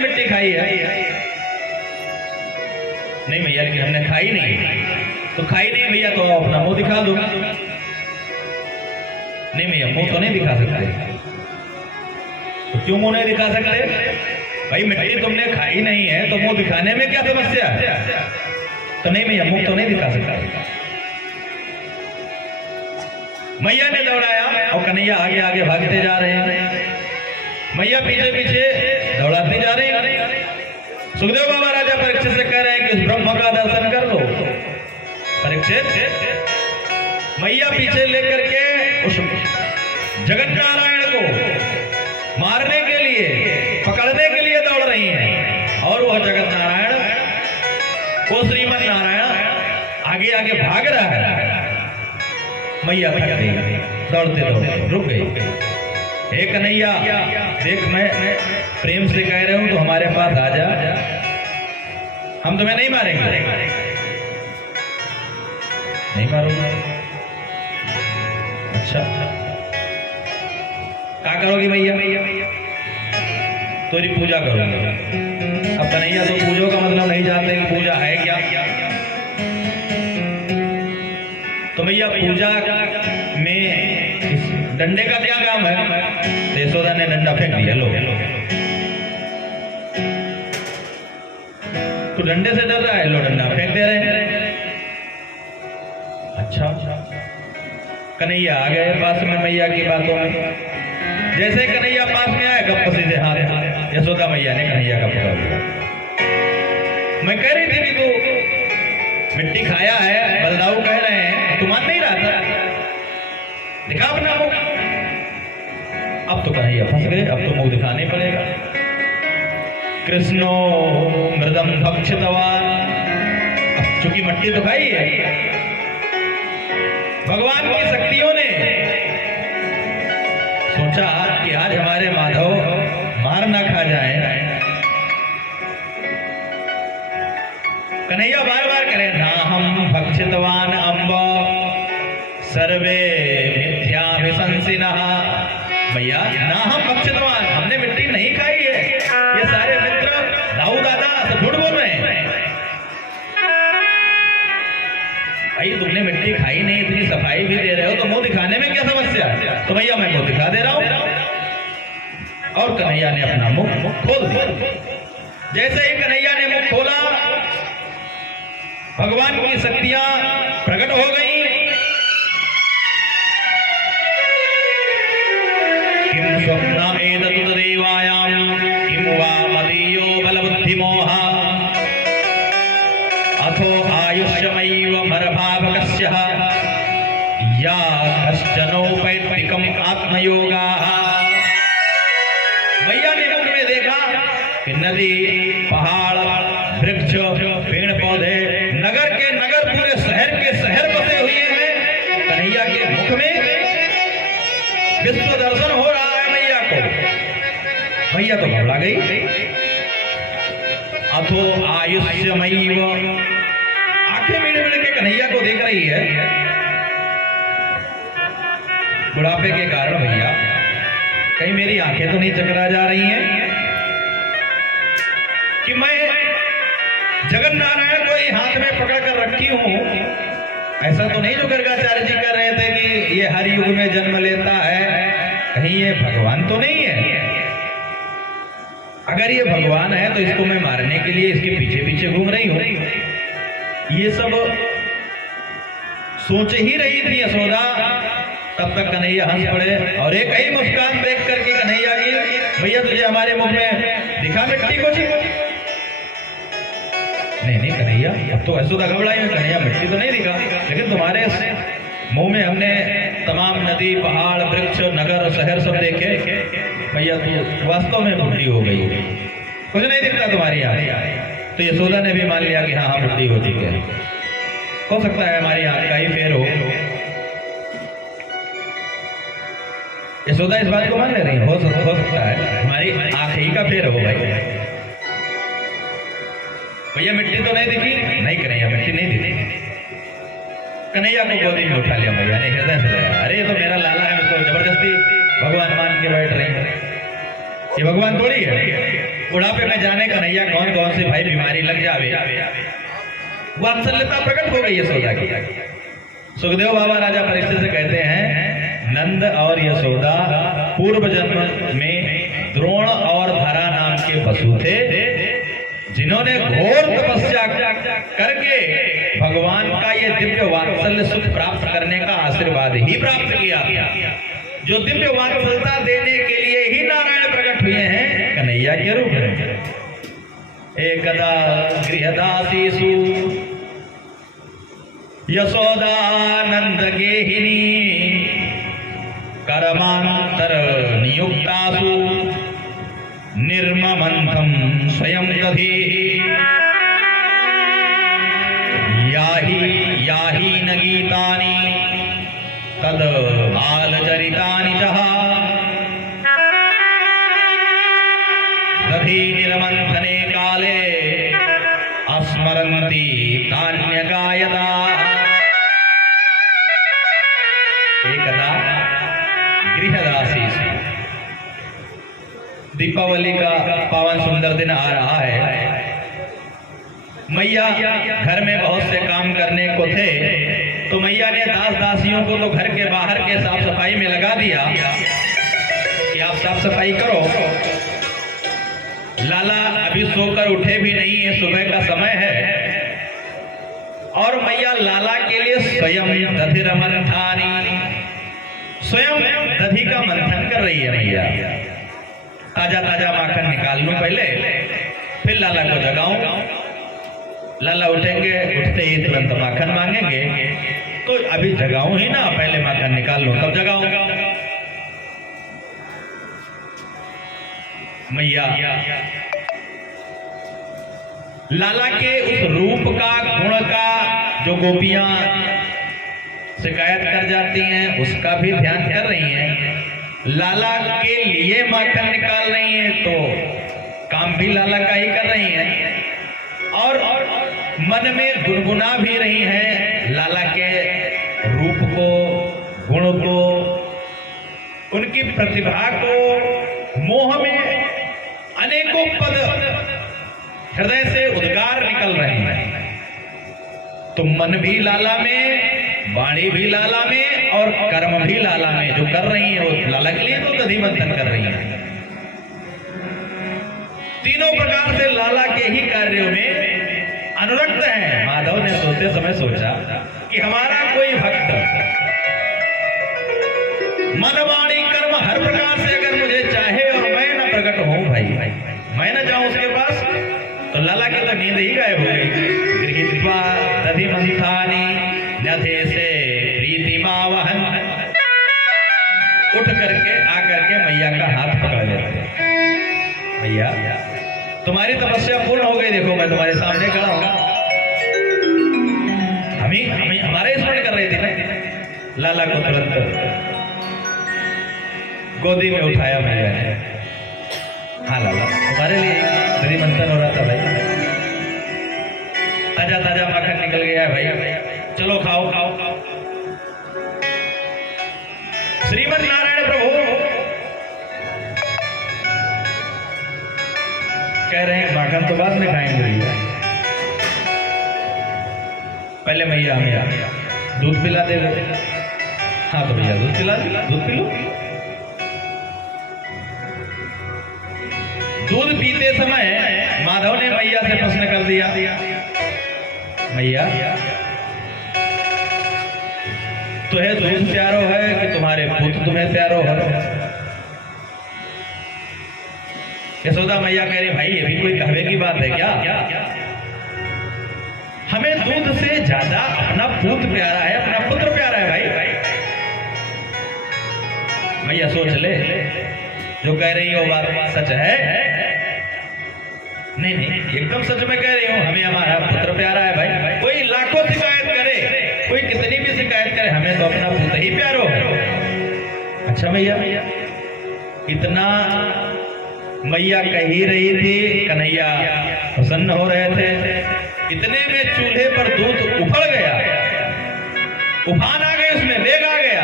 मिट्टी खाई है? नहीं भैया, लेकिन हमने खाई नहीं। तो खाई नहीं भैया तो अपना मुंह दिखा दो। नहीं भैया, मुंह तो नहीं दिखा सकते। तो क्यों मुंह नहीं दिखा सकते? भाई मिट्टी तुमने खाई नहीं है तो मुंह दिखाने में क्या समस्या? तो नहीं भैया, मुंह तो नहीं दिखा सकता। मैया ने दौड़ाया और कन्हैया आगे आगे भागते जा रहे हैं, मैया पीछे पीछे दौड़ाते जा रहे हैं। सुखदेव बाबा राजा परीक्षित से कह रहे हैं कि उस ब्रह्म का दर्शन कर लो। परीक्षित, मैया पीछे लेकर के उस जगत नारायण को मारने के लिए, पकड़ने के लिए दौड़ रही हैं, और वह जगत नारायण, वो श्रीमन नारायण आगे आगे भाग रहा है। मैया थक गई, दौड़ते दौड़ते रुक गई। हे कन्हैया देख, मैं प्रेम से कह रहा हूं तो हमारे पास आ जा, हम तुम्हें नहीं मारेंगे। नहीं मारूंगा? अच्छा, क्या करोगी मैया? तेरी पूजा करूंगा। अब कन्हैया तो पूजो का मतलब नहीं जानते कि पूजा है क्या। तो भैया पूजा में इस डंडे का क्या काम है? यशोदा ने डंडा फेंक दिया। लो, तो डंडे से डर रहा है, लो डंडा फेंक दे रहे हैं। अच्छा, कन्हैया आ गए पास में मैया की बातों में। जैसे कन्हैया पास में आए, गप सीधे हाथ यशोदा मैया ने कन्हैया का पकड़ लिया। मैं कह रही थी कि तू मिट्टी खाया है, बलदाऊ कह रहे हैं, तू मान नहीं रहा था, दिखा अपना मुंह। अब तो कन्हैया फंस गए, अब तो मुंह दिखाने पड़ेगा। कृष्णो मृदम भक्षितवान, अब चूंकि मिट्टी तो खाई है, भगवान की शक्तियों ने सोचा कि आज हमारे माधव मार ना खा जाए। कन्हैया बार बार करें, ना हम भक्षितवान अम्ब सर्वे मिथ्याभिशंसिनः। भैया, ना हम भक्षितवान, हमने मिट्टी नहीं खाई है। ये सारे मित्र दाऊ दादा सब झूठ बोल रहे हैं। भाई तुमने मिट्टी खाई नहीं, इतनी सफाई भी दे रहे हो, तो मुंह दिखाने में क्या समस्या? तो भैया मैं मुंह दिखा दे रहा हूं। और कन्हैया ने अपना मुंह खोल दिया। जैसे ही कन्हैया ने मुंह खोला, भगवान की शक्तियां प्रकट हो गई। किम स्वप्न एतत् देवायां किम वा मदीयो बलबुद्धिमोह अथो आयुष्यमैव मरभावकस्य या कश्चनोपैत्तिकम् आत्मयोगाः। मैया ने मुख में देखा कि नदी, पहाड़, वृक्ष, पेड़ पौधे, नगर के नगर, पूरे शहर के शहर बसे हुए हैं। कन्हैया के मुख में विश्व दर्शन हो रहा है मैया को। मैया तो घबरा गई। अथो आयुष्यमैव, आंखें मिड़ मिड़ के कन्हैया को देख रही है। बुढ़ापे के कारण भैया कहीं मेरी आंखें तो नहीं चकरा जा रही हैं कि मैं जगत नारायण को हाथ में पकड़ कर रखी हूं। ऐसा तो नहीं जो गर्गाचार्य जी कह रहे थे कि ये हर युग में जन्म लेता है, कहीं ये भगवान तो नहीं है। अगर ये भगवान है तो इसको मैं मारने के लिए इसके पीछे पीछे घूम रही हूं। ये सब सोच ही रही थी यशोदा। तब तक कन्हैया हंस पड़े और एक ही मुस्कान देख करके कन्हैया की, भैया तुझे हमारे मुंह में दिखा मिट्टी को? नहीं कन्हैया, अब तो यशोदा घबराई में, कन्हैया मिट्टी तो नहीं दिखा, लेकिन तुम्हारे मुंह में हमने तमाम नदी, पहाड़, वृक्ष, नगर, शहर सब देखे। भैया तू वास्तव में बुढ़ी हो गई, कुछ नहीं दिखता तुम्हारी आंख। तो यशोदा ने भी मान लिया कि हाँ बुढ़ी हो चुकी है, हो सकता है हमारी आंख का ही फेर हो। यशोदा इस बात को मान ले रही है, हो सकता है हमारी आंख ही का फेर हो भाई। भैया मिट्टी तो नहीं दिखी? नहीं कन्हैया, मिट्टी नहीं दिखी। कन्हैया को गोदी में उठा लिया भैया ने, हृदय से लिया। अरे ये तो मेरा लाला है, उसको जबरदस्ती भगवान मान के बैठ रही है। ये भगवान थोड़ी है। बुढ़ापे में जाने कन्हैया कौन कौन सी भाई बीमारी लग जावे, वात्सल्यता प्रकट हो गई यशोदा की। सुखदेव बाबा राजा परीक्षित से कहते हैं, नंद और यशोदा पूर्व जन्म में द्रोण और धरा नाम के पशु थे, जिन्होंने घोर तपस्या करके भगवान का ये दिव्य वात्सल्य सुख प्राप्त करने का आशीर्वाद ही प्राप्त किया। जो दिव्य वात्सल्यता देने के लिए ही नारायण प्रकट हुए हैं कन्हैया के रूप में। एकदा गृहदासीसु यशोदानंद गेहिनी कर्मांतर नियुक्तासु निर्ममंथम स्वयं दधि याही न गीतानि तद बालचरितानि च दधि निर्मंथने काले अस्मरन्ति तान्यगायता। एकदा गृहदासीसु, दीपावली का पावन सुंदर दिन आ रहा है। मैया घर में बहुत से काम करने को थे, तो मैया ने दास दासियों को तो घर के बाहर के साफ सफाई में लगा दिया कि आप साफ सफाई करो। लाला अभी सोकर उठे भी नहीं है, सुबह का समय है, और मैया लाला के लिए स्वयं दधि मंथानी, स्वयं दधि का मंथन कर रही है। मैया ताजा ताजा माखन निकाल लूं पहले, फिर लाला को जगाऊं। लाला उठेंगे, उठते ही तुरंत माखन मांगेंगे, तो अभी जगाऊं ही ना, पहले माखन निकाल लूं तब जगाऊं। मैया लाला के उस रूप का, गुण का जो गोपियां शिकायत कर जाती हैं, उसका भी ध्यान कर रही हैं। लाला के लिए माखन निकाल रही हैं, तो काम भी लाला का ही कर रही हैं, और मन में गुनगुना भी रही हैं लाला के रूप को, गुण को, उनकी प्रतिभा को। मोह में अनेकों पद हृदय से उद्गार निकल रहे हैं। तो मन भी लाला में, वाणी भी लाला में, और कर्म भी लाला में जो कर रही है, वो लाला के लिए तो दधि मंथन कर रही है। तीनों प्रकार से लाला के ही कार्यों में अनुरक्त है। माधव ने सोते समय सोचा कि हमारा कोई भक्त मन वाणी कर्म हर प्रकार से अगर मुझे चाहे और मैं न प्रकट हूं, भाई मैं न जाऊं उसके पास, तो लाला की तो नींद ही गायब हो गई। गृहीत्वा दधि मंथानि नधे से प्रीति मावहन, उठ करके आकर के मैया का हाथ पकड़ लेते। मैया तुम्हारी तपस्या पूर्ण हो गई, देखो मैं तुम्हारे सामने खड़ा हूं। हमें हमारे स्मरण कर रही थी ना। लाला को तुरंत गोदी में उठाया मैया ने। हाँ लाला, तुम्हारे लिए दधि मंथन हो रहा था भाई, ताजा ताजा माखन निकल गया है भाई, चलो खाओ खाओ खाओ। श्रीमद नारायण प्रभु कह रहे हैं माखन तो बाद में खाएंगे भैया, पहले मैया हमें दूध पिला दे। हाँ तो भैया दूध पिला, दूध पी लो। दूध पीते समय माधव ने मैया से प्रश्न कर दिया, मैया तुम्हें दूध प्यारो है कि तुम्हारे पुत्र तुम्हें प्यारो है? यशोदा मैया कह रही, भाई ये भी कोई कहवे की बात है क्या? हमें दूध से ज्यादा अपना पुत्र प्यारा है, अपना पुत्र प्यारा है भाई। मैया सोच ले, जो कह रही हो बात सच है? नहीं नहीं, एकदम सच में कह रही हूँ, हमें हमारा पुत्र प्यारा है भाई। कोई लाखों शिकायत करे, कोई कितनी भी शिकायत करे, हमें तो अपना पुत्र ही प्यारो है। अच्छा मैया, इतना मैया कह ही रही थी, कन्हैया प्रसन्न हो रहे थे। इतने में चूल्हे पर दूध उफड़ गया, उफान आ गई, उसमें वेग आ गया।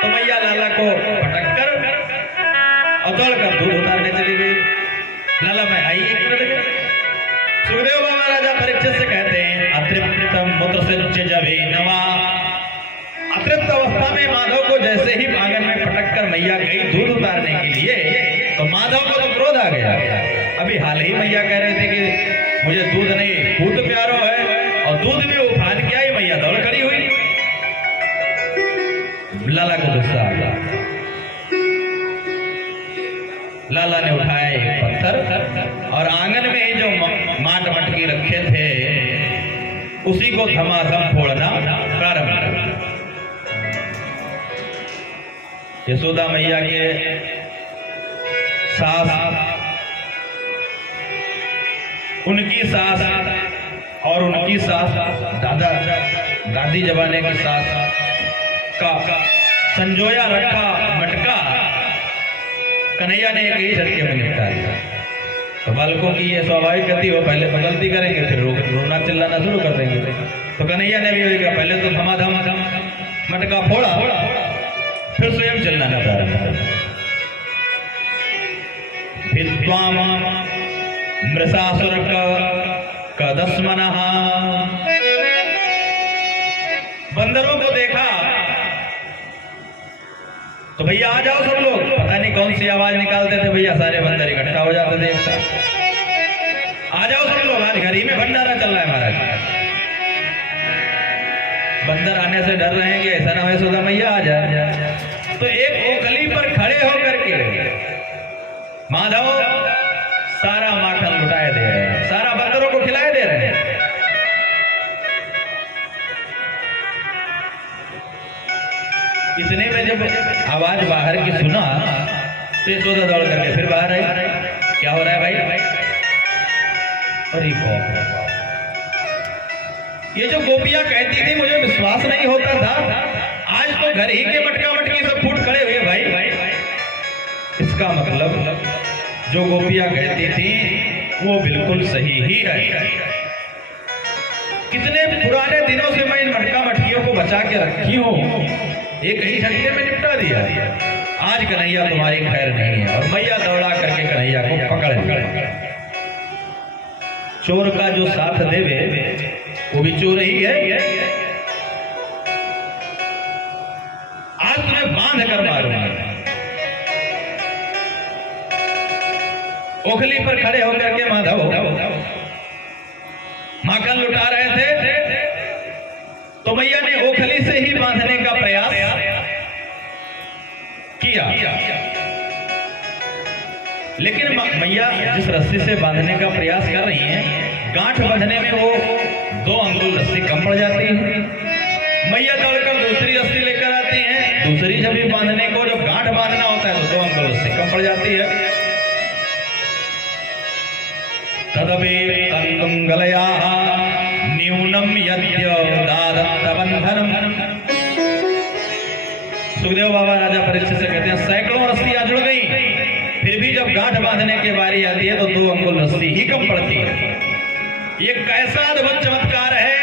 तो मैया लाला को पटक कर और दौड़कर दूध उतारने चली गई। लाला मैं आई एक मिनट। सुखदेव बाबा राजा परीक्षित से कहते हैं अतृप्तम मूत्र से जवे नवा। अतृप्त अवस्था में माधव को जैसे ही आंगन में पटक कर मैया गई दूध उतारने के लिए, तो माधव को तो क्रोध आ गया। अभी हाल ही मैया कह रहे थे कि मुझे दूध नहीं पूत प्यारो है, और दूध भी उफान के आई, मैया दौड़ खड़ी हुई। लाला को गुस्सा आ गया। लाला ने उठाया एक पत्थर और आंगन में ही जो माट मटकी रखे थे उसी को धमाधम फोड़ना प्रारंभ कर। यशोदा मैया के सास, उनकी सास और उनकी सास दादी जमाने की सास का संजोया रखा मटका कन्हैया ने एक ही झटके में निपटा दिया। तो बालकों की ये स्वाभाविक गति हो, पहले तो गलती करेंगे फिर रोना चिल्लाना शुरू कर देंगे। तो कन्हैया ने भी वही कहा, पहले तो धमाधम मटका फोड़ा, फिर स्वयं चिल्लाना प्रारंभ कर। विद्वाम मृषासुर कदस्मनः। बंदरों को देखा तो भैया आ जाओ सब लोग, पता नहीं कौन सी आवाज निकालते थे भैया, सारे बंदर इकट्ठा हो जाते थे एक साथ। आ जाओ सब लोग, आज घर ही में भंडारा चल रहा है महाराज। बंदर आने से डर रहे हैं कि ऐसा ना हो यशोदा मैया आ जाए। तो एक ओखली पर खड़े होकर के माधव सारा माखन लुटाए दे रहे हैं, सारा बंदरों को खिलाए दे रहे हैं। इतने में जब आवाज बाहर की सुना तो यशोदा दौड़ करके फिर बाहर आई। क्या हो रहा है भाई? अरे बाप रे बाप, ये जो गोपियां कहती थी मुझे विश्वास नहीं होता था, आज तो घर ही के मटका मटकी सब फूट खड़े हुए भाई। इसका मतलब जो गोपियां कहती थी वो बिल्कुल सही ही है। कितने पुराने दिनों से मैं इन मटका मटकियों को बचा के रखी हूं, एक ही झटके में निपटा दिया। आज कन्हैया तुम्हारी खैर नहीं है। और मैया दौड़ा करके कन्हैया को पकड़ लिया। चोर का जो साथ देवे वो भी चोर ही है। आज तुम्हें बांध कर मारूंगा। ओखली पर खड़े होकर के माधव माखन लुटा रहे थे, तो मैया ने ओखली से ही बांधने का प्रयास किया। लेकिन मैया जिस रस्सी से बांधने का प्रयास कर रही हैं, गांठ बांधने में वो 2 अंगुल रस्सी कम पड़ जाती है। मैया दौड़कर दूसरी रस्सी लेकर आती हैं, दूसरी जब भी बांधने को जब गांठ बांधना होता है तो 2 अंगुल रस्सी कम पड़ जाती है। तदपि तंतुंगलया न्यूनम यद्य दादत्तबंधनम। सुखदेव बाबा राजा परीक्षित से कहते हैं सैकड़ों रस्सियां जुड़ गई, फिर भी जब गांठ बांधने की बारी आती है तो 2 अंगुल रस्सी ही कम पड़ती है। ये कैसा अद्भुत चमत्कार है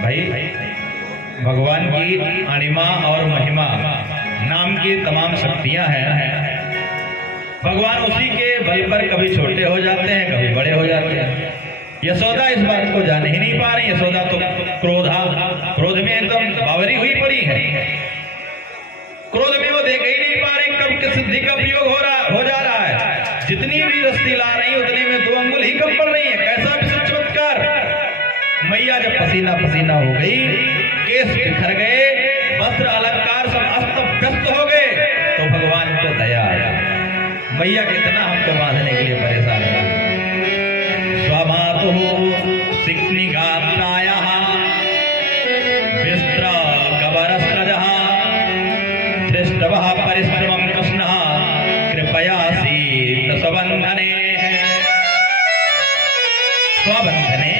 भाई। भगवान की अणिमा और महिमा नाम की तमाम शक्तियां हैं। भगवान उसी के बल पर कभी छोटे हो जाते हैं, कभी बड़े हो जाते हैं। यशोदा इस बात को जान ही नहीं पा रही। यशोदा तो क्रोध में एकदम बावरी हुई पड़ी है। क्रोध में वो देख ही नहीं पा रही कब किस सिद्धि का प्रयोग हो जा रहा है। जितनी भी रस्सी ला रही उतने में 2 अंगुल ही कम पड़ रही है। कैसा विचित्र चमत्कार। मैया जब पसीना पसीना हो गई, केस बिखर गए, वस्त्र अलंकार सब अस्त व्यस्त हो गए, तो भगवान को दया आया। मैया कितना हमको बांधने के लिए परेशान है। स्वमातु सिक्निगात्रायः विस्त्र कबरस्त्रजः दृष्टवः परिश्रमं कृष्णः कृपया सीत स्वबंधने। स्वबंधने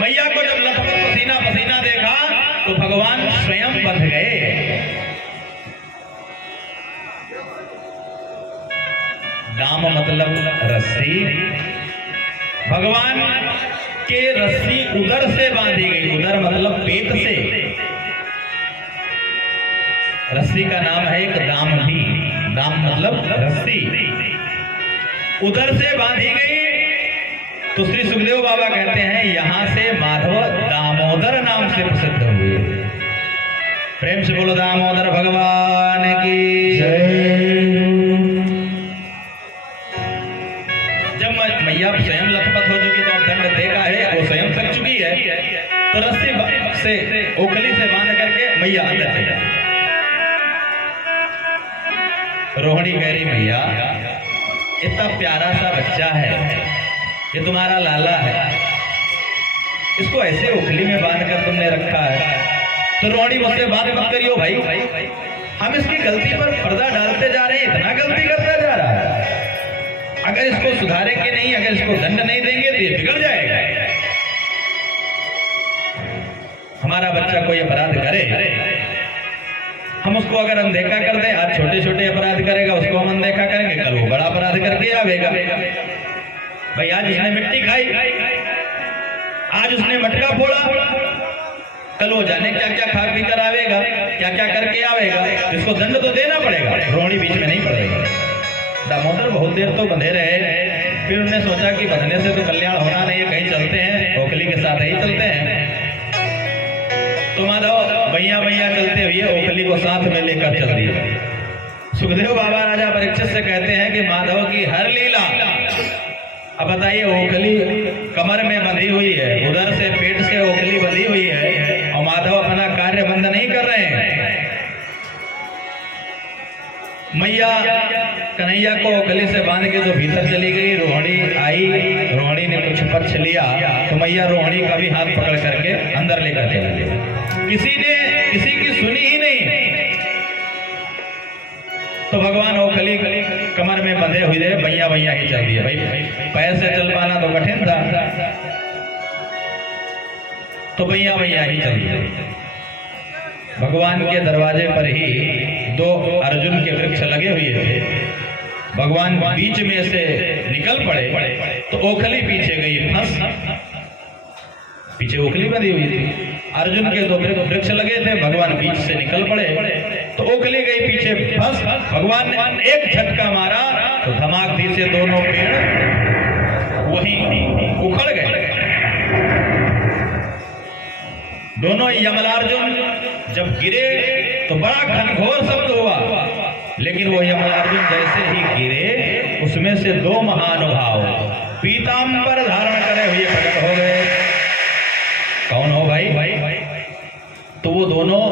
मैया को जब लथपथ पसीना पसीना देखा तो भगवान स्वयं बंध गए। दाम मतलब रस्सी। भगवान के रस्सी उदर से बांधी गई। उदर मतलब पेट से, रस्सी का नाम है एक दाम भी, दाम मतलब रस्सी, उधर से बांधी गई। तो श्री सुखदेव बाबा कहते हैं यहां से माधव दामोदर नाम से प्रसिद्ध हुए। प्रेम से बोलो दामोदर भगवान की जय। जब मैया स्वयं लथपथ हो चुकी तो अब दंड देगा है, वो स्वयं थक चुकी है, तो रस्सी से ओखली से बांध करके मैया अंदर चली। रोहिणी कह रही मैया इतना प्यारा सा बच्चा है, ये तुम्हारा लाला है, इसको ऐसे ओखली में बांध कर तुमने रखा है। तो रोहिणी मुझसे बात मत करियो भाई, हम इसकी गलती पर पर्दा डालते जा रहे हैं, इतना गलती करता जा रहा है, अगर इसको सुधारेंगे नहीं, अगर इसको दंड नहीं देंगे तो ये बिगड़ जाएगा। हमारा बच्चा कोई अपराध करे, हम उसको अगर अनदेखा कर दें, आज छोटे छोटे अपराध करेगा उसको हम अनदेखा करेंगे, कल वो बड़ा अपराध करके आवेगा। भाई आज उसने मिट्टी खाई, आज उसने मटका फोड़ा, कल वो जाने क्या क्या खा पी कर आवेगा, क्या क्या करके आवेगा, इसको दंड तो देना पड़ेगा। रोहिणी बीच में नहीं पड़ रही। दामोदर बहुत देर तो बंधे रहे, फिर उन्होंने सोचा कि बंधने से तो कल्याण होना नहीं है, कहीं चलते हैं, ओखली के साथ ही चलते हैं। तो माधव भैया भैया चलते हुए ओखली को साथ में लेकर चल दिए। सुखदेव बाबा राजा परीक्षित से कहते हैं कि माधव की हर लीला, अब बताइए ओखली कमर में बंधी हुई है, उधर से पेट से ओखली बंधी हुई है और माधव अपना कार्य बंद नहीं कर रहे हैं। मैया कन्हैया को ओखली से बांध के तो भीतर चली गई, रोहिणी आई, रोहिणी ने कुछ पक्ष लिया तो मैया रोहिणी का भी हाथ पकड़ करके अंदर लेकर चली गई। किसी ने किसी की सुनी ही नहीं। तो भगवान ओखली कमर में बंधे हुए भैया भैया ही चल दिए। भाई पैर से चल पाना तो कठिन था, तो भैया भैया ही चल दिए। भगवान के दरवाजे पर ही दो अर्जुन के वृक्ष लगे हुए थे, भगवान बीच में से निकल पड़े तो ओखली पीछे गई फंस, पीछे ओखली बंधी हुई थी, अर्जुन के दो वृक्ष लगे थे, भगवान बीच से निकल पड़े तो ओखली गई पीछे फंस। भगवान ने एक झटका मारा तो धमाके से दोनों पेड़ वहीं उखड़ गए। दोनों यमलार्जुन जब गिरे तो बड़ा घनघोर शब्द हुआ, लेकिन वो यमलार्जुन जैसे ही गिरे उसमें से दो महानुभाव पीतांबर धारण करे हुए प्रकट हो गए। कौन हो भाई? तो वो दोनों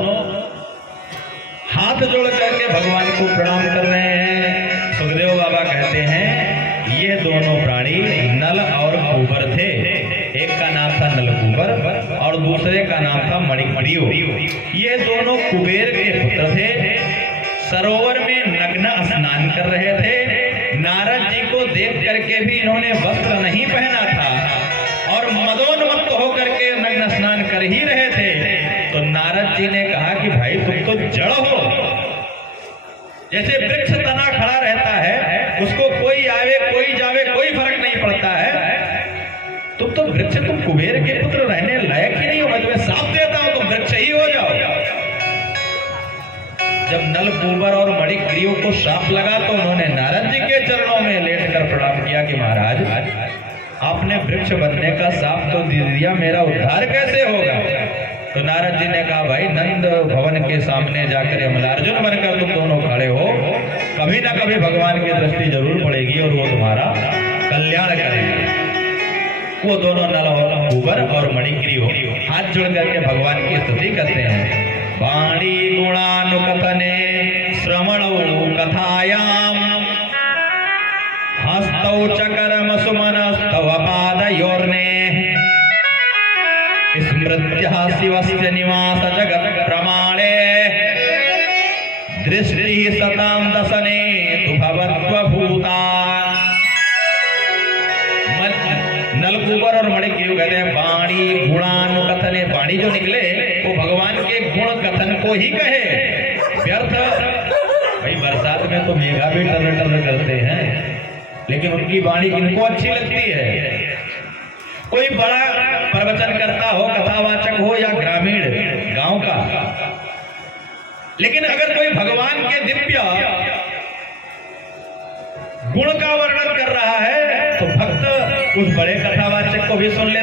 हाथ जोड़ करके भगवान को प्रणाम कर रहे हैं। सुखदेव बाबा कहते हैं ये दोनों प्राणी नल और कुबर थे, एक का नाम था नलकुबर और दूसरे का नाम था मणिमणियो। ये दोनों कुबेर के पुत्र थे, सरोवर में नग्न स्नान कर रहे थे। नारद जी को देख करके भी इन्होंने वस्त्र नहीं पहना था और मदोन्मत्त होकर के नग्न स्नान कर ही रहे थे। तो नारद जी ने कहा कि भाई तुम तो जड़ हो, जैसे वृक्ष तना खड़ा रहता है, उसको कोई आवे कोई जावे कोई फर्क नहीं पड़ता है, तुम तो वृक्ष, तुम कुबेर के पुत्र रहने लायक ही नहीं हो, मैं तुम्हें साफ देता हूं तुम वृक्ष ही हो जाओ। जब नल कुबर और मणिग्रीव को श्राप लगा तो उन्होंने नारद जी के चरणों में लेटकर प्रणाम किया कि महाराज आपने वृक्ष बनने का श्राप तो दे दिया, मेरा उद्धार कैसे होगा? तो नारद जी ने कहा भाई नंद भवन के सामने जाकर यमलार्जुन बनकर तुम दोनों खड़े हो, कभी ना कभी भगवान की दृष्टि जरूर पड़ेगी और वो तुम्हारा कल्याण करेंगे। वो दोनों नल और कुबर और मणिग्रीव हाथ जोड़ करके भगवान की स्तुति करते हैं। वाणी गुणानुकथने श्रवणौ कथायाम हस्तौ चकरम सुमनस्तव पादयोर्ने स्मृत्यः शिवस्य निवास जगत् प्रमाणे दृष्टि सतां दशने तु भवत्वभूता। नलकुबर और मणिग्रीव कहते हैं वाणी गुणानुकथने, वाणी जो निकले वो भगवान के गुण कथन को ही कहे। व्यर्थ भाई बरसात में तो मेघा भी टर टर करते हैं, लेकिन उनकी वाणी किनको अच्छी लगती है? कोई बड़ा प्रवचन करता हो, कथावाचक हो या ग्रामीण गांव का, लेकिन अगर कोई भगवान के दिव्य गुण का वर्णन कर रहा है तो भक्त उस बड़े कथावाचक को भी सुन ले।